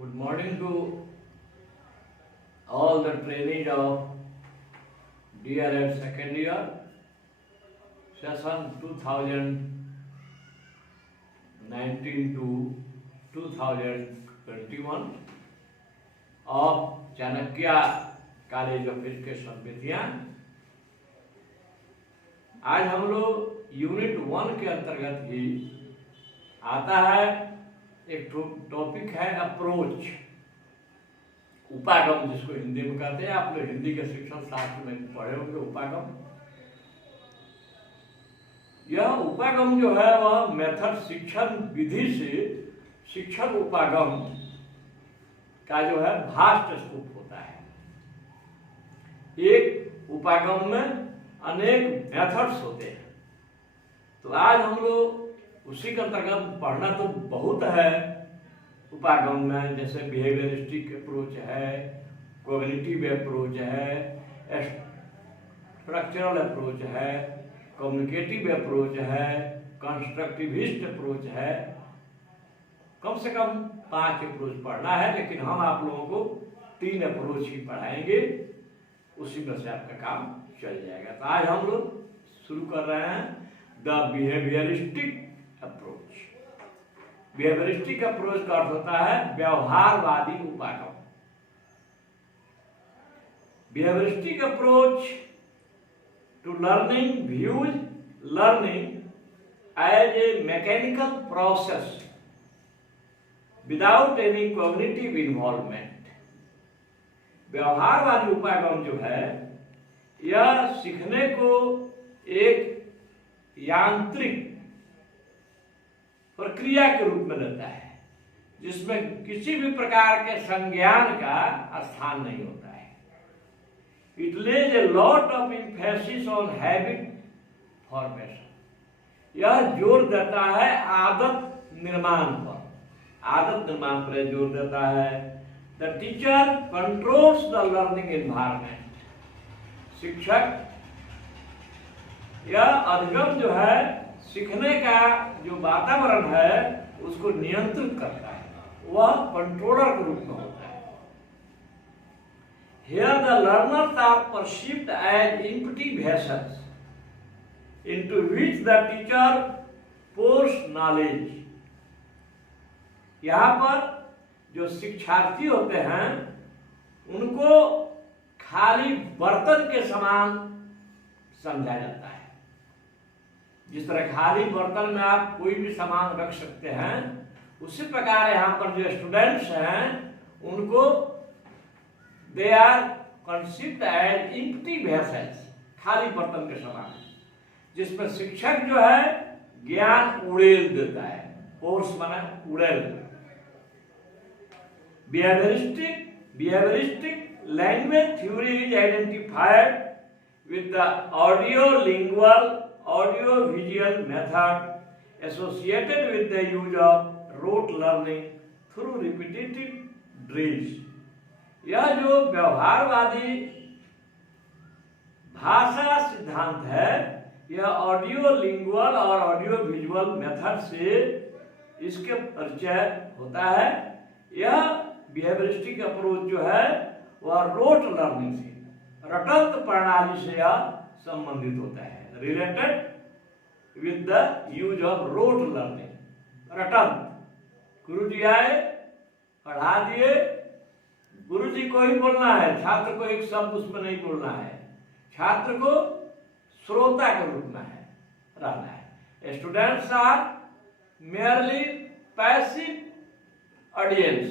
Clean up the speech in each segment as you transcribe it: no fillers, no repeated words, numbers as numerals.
Good morning to all the trainees of DLED second year, session 2019 to 2021 of Chanakya college of education विधियान। आज हम लोग unit 1 के अंतर्गत ही आता है एक टॉपिक है अप्रोच, उपागम जिसको हिंदी में कहते हैं। आप लोग हिंदी के शिक्षण शास्त्र में पढ़े होंगे उपागम। यह उपागम जो है वह मेथड शिक्षण विधि से शिक्षण उपागम का जो है भास्ट स्कोप होता है। एक उपागम में अनेक मेथड्स होते हैं। तो आज हम लोग उसी के अंतर्गत पढ़ना तो बहुत है उपागम में, जैसे बिहेवियरिस्टिक अप्रोच है, कॉग्निटिव अप्रोच है, स्ट्रक्चरल अप्रोच है, कम्युनिकेटिव अप्रोच है, कंस्ट्रक्टिविस्ट अप्रोच है। कम से कम 5 अप्रोच पढ़ना है, लेकिन हम आप लोगों को 3 अप्रोच ही पढ़ाएंगे, उसी में से आपका काम चल जाएगा। तो आज हम लोग शुरू कर रहे हैं the behaviouristic approach. Behaviouristic approach का अर्थ होता है व्यवहारवादी उपागम। Behaviouristic approach to learning views learning as a mechanical process without any cognitive involvement. व्यवहारवादी उपागम जो है यह सीखने को एक यांत्रिक प्रक्रिया के रूप में लेता है, जिसमें किसी भी प्रकार के संज्ञान का स्थान नहीं होता है। It Lay's a lot of emphasis on habit formation. यह जोर देता है आदत निर्माण पर। आदत निर्माण पर जोर देता है। The teacher controls the learning environment. शिक्षक यह अधिगम जो है सीखने का जो वातावरण है उसको नियंत्रित करता है, वह कंट्रोलर के रूप में होता है। Here the learners are perceived as empty vessels into which the teacher pours knowledge। यहाँ पर जो शिक्षार्थी होते हैं उनको खाली बर्तन के समान समझा जाता है। जिस तरह खाली बर्तन में आप कोई भी सामान रख सकते हैं, उसी प्रकार यहाँ पर जो स्टूडेंट्स हैं उनको they are conceived as empty vessels, खाली बर्तन के समान, जिसमें शिक्षक जो है ज्ञान उड़ेल देता है। कोर्स माना उड़ेल। Behaviouristic language theory is identified with the audio-visual method associated with the use of rote learning through repetitive drills। यह जो व्यवहारवादी भाषा सिद्धांत है, यह ऑडियो लिंगुअल और ऑडियो विजुअल मेथड से इसके परिचय होता है। यह बिहेवियरिस्टिक अप्रोच जो है वह रोट लर्निंग से, रटंत प्रणाली से यह संबंधित होता है। Related with the use of rote learning. रटंत, गुरु जी आए, पढ़ा दिए, गुरु जी को ही बोलना है, छात्र को एक शब्द उसमें नहीं बोलना है। छात्र को श्रोता के रूप में है रहना है। Students are merely passive audience.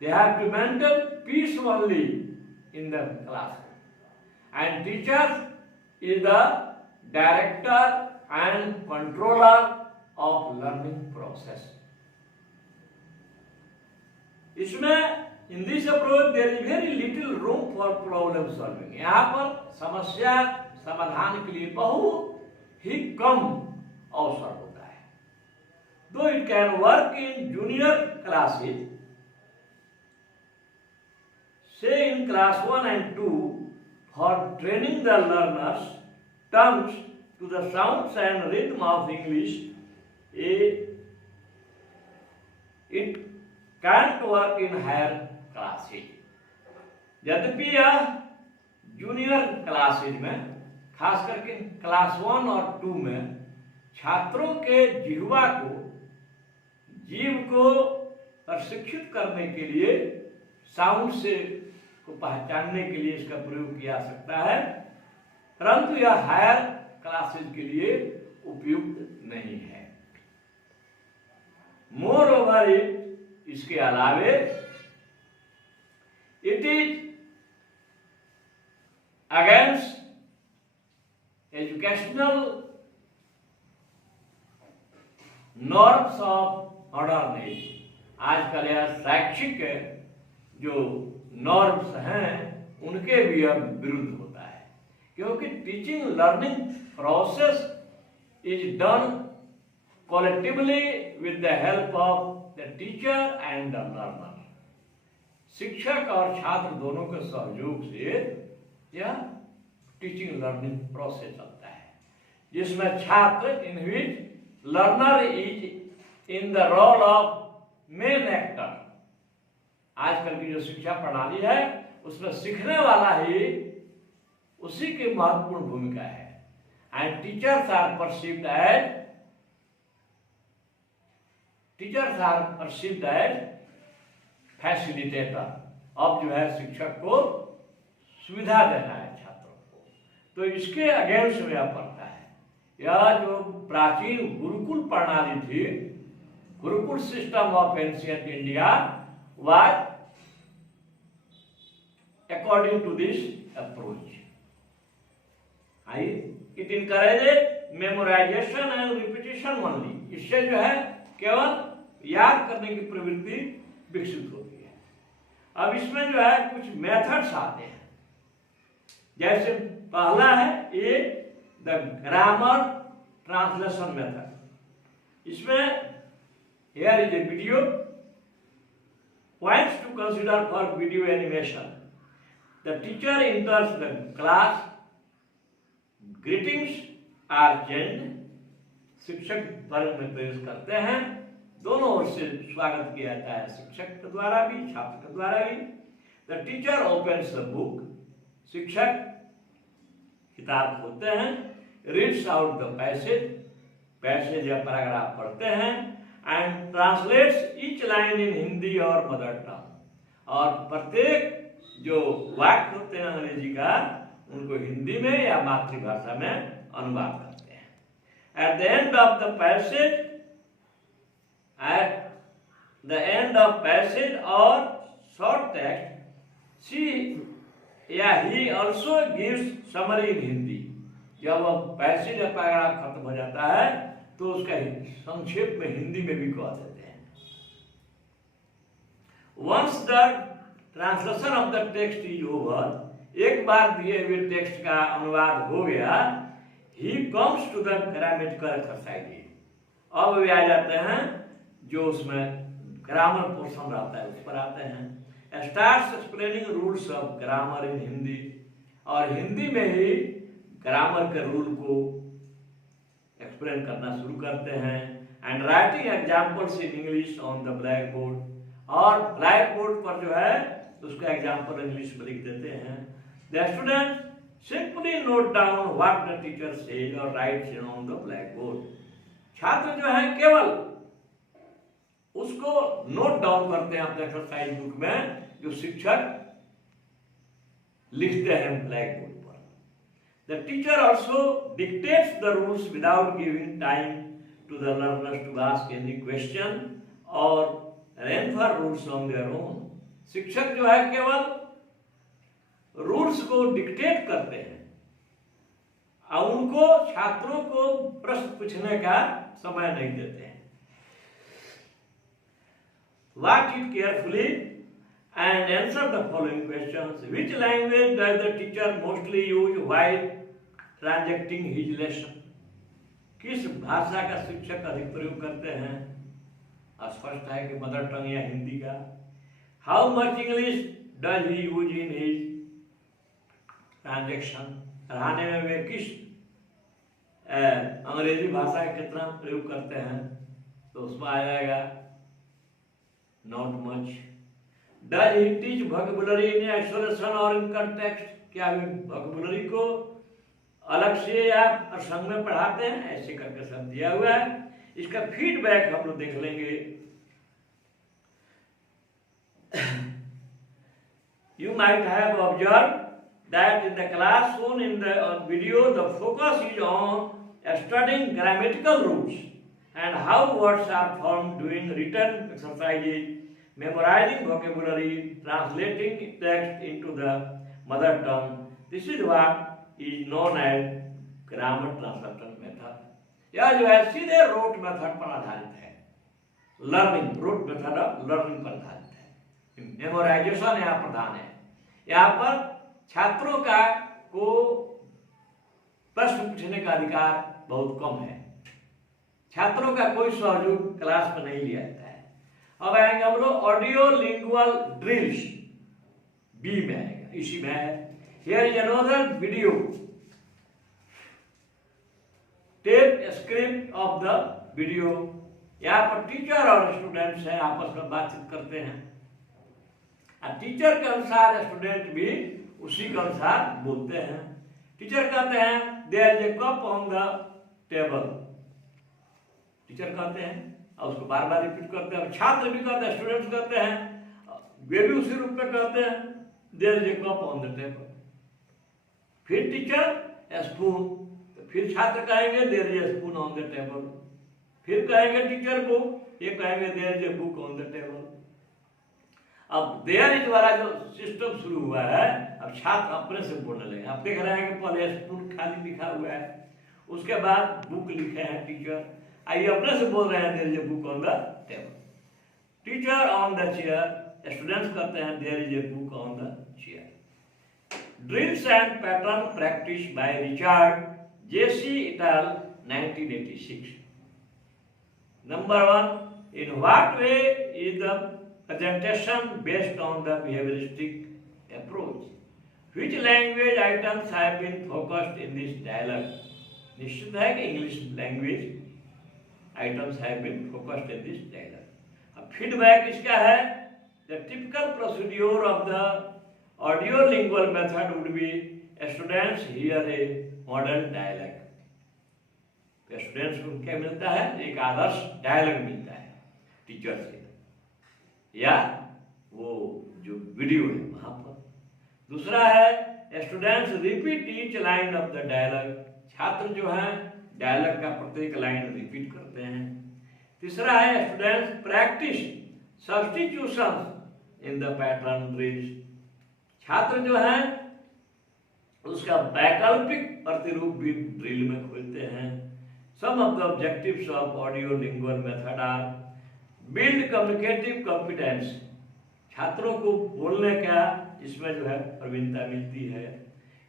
They have to maintain peace only in the class. And teachers is the director and controller of learning process। इसमें in this approach there is very little room for problem solving। यहाँ पर समस्या समाधान के लिए बहुत ही कम अवसर होता है। Though it can work in junior classes, say in class 1 and 2, for training the learners terms to the sounds and rhythm of English, it can't work in higher classes. यद्यपि यह जूनियर क्लासेज में, खास करके class 1 और 2 में छात्रों के जीव को प्रशिक्षित करने के लिए, साउंड से को पहचानने के लिए इसका प्रयोग किया जा सकता है, परंतु यह हायर क्लासेज के लिए उपयुक्त नहीं है। मोर ओवर इसके अलावे it is against educational norms of modern age. आजकल यह शैक्षिक जो नॉर्म्स हैं उनके भी अब विरुद्ध होता है, क्योंकि teaching learning process is done collectively with the help of the teacher and the learner. शिक्षक और छात्र दोनों के सहयोग से यह टीचिंग लर्निंग प्रोसेस चलता है, जिसमें छात्र in which learner is in the role of main actor. आजकल की जो शिक्षा प्रणाली है उसमें सीखने वाला ही उसी की महत्वपूर्ण भूमिका है। And teachers are perceived as facilitator. अब जो है शिक्षक को सुविधा देना है छात्रों को, तो इसके अगेंस्ट में यह पड़ता है। यह जो प्राचीन गुरुकुल प्रणाली थी, gurukul system of ancient India was according to this approach. It encouraged memorisation and repetition only. इससे जो है केवल याद करने की प्रवृत्ति विकसित होती है। अब इसमें जो है कुछ मेथड्स आते हैं, जैसे पहला है ए द ग्रामर ट्रांसलेशन मेथड। इसमें here is a video. Points to consider for video animation. The teacher enters the class. Greetings are changed. शिक्षक वर्ग में प्रवेश करते हैं, दोनों ओर से स्वागत किया जाता है, शिक्षक के द्वारा भी छात्र के द्वारा भी। The teacher opens the book. शिक्षक किताब खोलते हैं, reads out the passage या पैराग्राफ पढ़ते हैं, and translates each line in Hindi और मदर टंग। और प्रत्येक जो वाक्य होते हैं अंग्रेजी का, उनको हिंदी में या मातृभाषा में अनुवाद करते हैं। At the end of passage or short text, she या he also gives summary in Hindi. जब पैसेज या पैराग्राफ खत्म हो जाता है तो उसका संक्षेप में हिंदी में भी कह देते हैं। Once the translation of the text is over, एक बार दिए हुए टेक्स्ट का अनुवाद हो गया, he comes to the grammatical exercise। अब वे आ जाते हैं जो उसमें ग्रामर पोर्शन रहता है, उस पर आते हैं। Starts explaining rules of grammar in Hindi, और हिंदी में ही ग्रामर के रूल को एक्सप्लेन करना शुरू करते हैं। And writing examples in English on the black board, और ब्लैक बोर्ड पर जो है उसका एग्जाम्पल इंग्लिश में लिख देते हैं। The student simply note down what the teacher says और writes on the black board. छात्र जो है केवल उसको नोट डाउन करते हैं अपने एक्सरसाइज बुक में, जो शिक्षक लिखते हैं black board. The teacher also dictates the rules without giving time to the learners to ask any question or infer rules on their own। शिक्षक जो है केवल रूल्स को डिक्टेट करते हैं और उनको छात्रों को प्रश्न पूछने का समय नहीं देते हैं। Watch it carefully and answer the following questions. Which language does the teacher mostly use while transacting his lesson? किस भाषा का शिक्षक अधिक प्रयोग करते हैं? स्पष्ट है कि मदर टंग या हिंदी का। How much English does he use in his transaction? पढ़ाने में वे किस अंग्रेजी भाषा का कितना प्रयोग करते हैं? तो उसमें आ जाएगा not much. Does he teach vocabulary in isolation or in context? क्या vocabulary को अलग से या प्रसंग में पढ़ाते हैं? ऐसे करके सब दिया हुआ है। इसका फीडबैक हम लोग देख लेंगे। You might have observed that in the class shown in the video, the focus is on studying grammatical rules and how words are formed, doing written exercises, memorizing vocabulary, translating text into the mother tongue. This is what is known as grammar transcription method. यह जो है सीधे road method पर आधारित है। Learning, rote method of learning पर आधारित है। मेमोराइजेशन यहाँ प्रधान है। यहाँ पर छात्रों का को प्रश्न पूछने का अधिकार बहुत कम है। छात्रों का कोई सहयोग क्लास में नहीं लिया जाता है। अब आएंगे हम लोग ऑडियो लिंगुअल ड्रिल्स, बी में आएगा, इसी में है। Here is another video, tape script of the video. यहाँ पर टीचर और स्टूडेंट्स हैं, आपस में बातचीत करते हैं। टीचर के अनुसार स्टूडेंट भी उसी के अनुसार बोलते हैं। टीचर कहते हैं there is a cup on the table, teacher कहते हैं और उसको बार बार रिपीट करते हैं। छात्र भी कहते हैं, स्टूडेंट्स कहते हैं, वे भी उसी रूप में कहते हैं there is a cup on the table. फिर टीचर स्पून, तो फिर छात्र कहेंगे there is a spoon on the table. फिर कहेंगे टीचर बुक, ये कहेंगे there is a book on the table. अब देयर इज वाला जो सिस्टम शुरू हुआ है, अब छात्र अपने से बोलने लगे। आप देख रहे हैं कि पहले स्पून खाली लिखा हुआ है, उसके बाद बुक लिखे हैं टीचर, आइए अपने से बोल रहे हैं there is a book on the table. Teacher on the chair, students कहते हैं there is a book on the chair. Drills and pattern practice by Richard JC et al 1986। Number 1, in what way is the presentation based on the behavioristic approach? Which language items have been focused in this dialogue? निश्चित है कि English language items have been focused in this dialogue. अब feedback इसका है, the typical procedure of the audio-lingual method would be students hear a modern dialogue. Students को क्या मिलता है? एक आदर्श डायलॉग मिलता है टीचर से या वो जो वीडियो है वहां पर। दूसरा है students repeat each line of the dialogue, छात्र जो है डायलॉग का प्रत्येक लाइन रिपीट करते हैं। तीसरा है students practice substitutions in the pattern drills, छात्र जो है उसका वैकल्पिक प्रतिरूप भी ड्रिल में खोलते हैं। Some of the objectives of audio lingual method are build communicative competence, छात्रों को बोलने का इसमें जो है प्रवीणता मिलती है।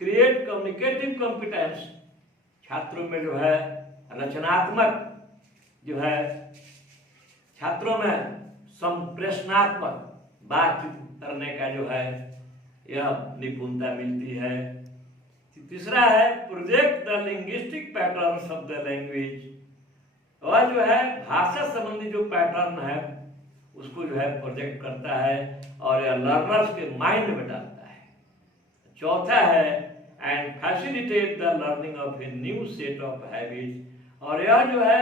क्रिएट कम्युनिकेटिव कॉम्पिटेंस, छात्रों में जो है रचनात्मक जो है छात्रों में संप्रेषणात्मक बातचीत करने का जो है यह निपुणता मिलती है। तीसरा है project the linguistic patterns of the language, और जो है भाषा संबंधी जो पैटर्न है उसको जो है प्रोजेक्ट करता है और यह लर्नर्स के माइंड में डालता है। चौथा है and facilitate the learning of a new set of habits, और यह जो है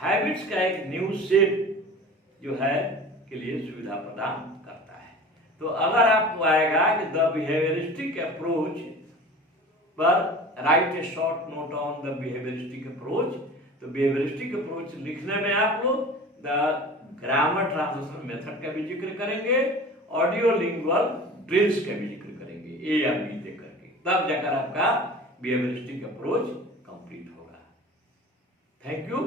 हैबिट्स का एक न्यू सेट जो है के लिए सुविधा प्रदान करता है। तो अगर आपको आएगा कि द बिहेवियरिस्टिक अप्रोच पर right A short note on the behaviouristic approach, तो बिहेवियरिस्टिक अप्रोच लिखने में आप लोग द ग्रामर ट्रांसलेशन मेथड का भी जिक्र करेंगे, ऑडियो लिंगुअल ड्रिल्स का भी जिक्र करेंगे, ए या बी दे करके, तब जाकर आपका बिहेवियरिस्टिक अप्रोच कंप्लीट होगा। Thank you.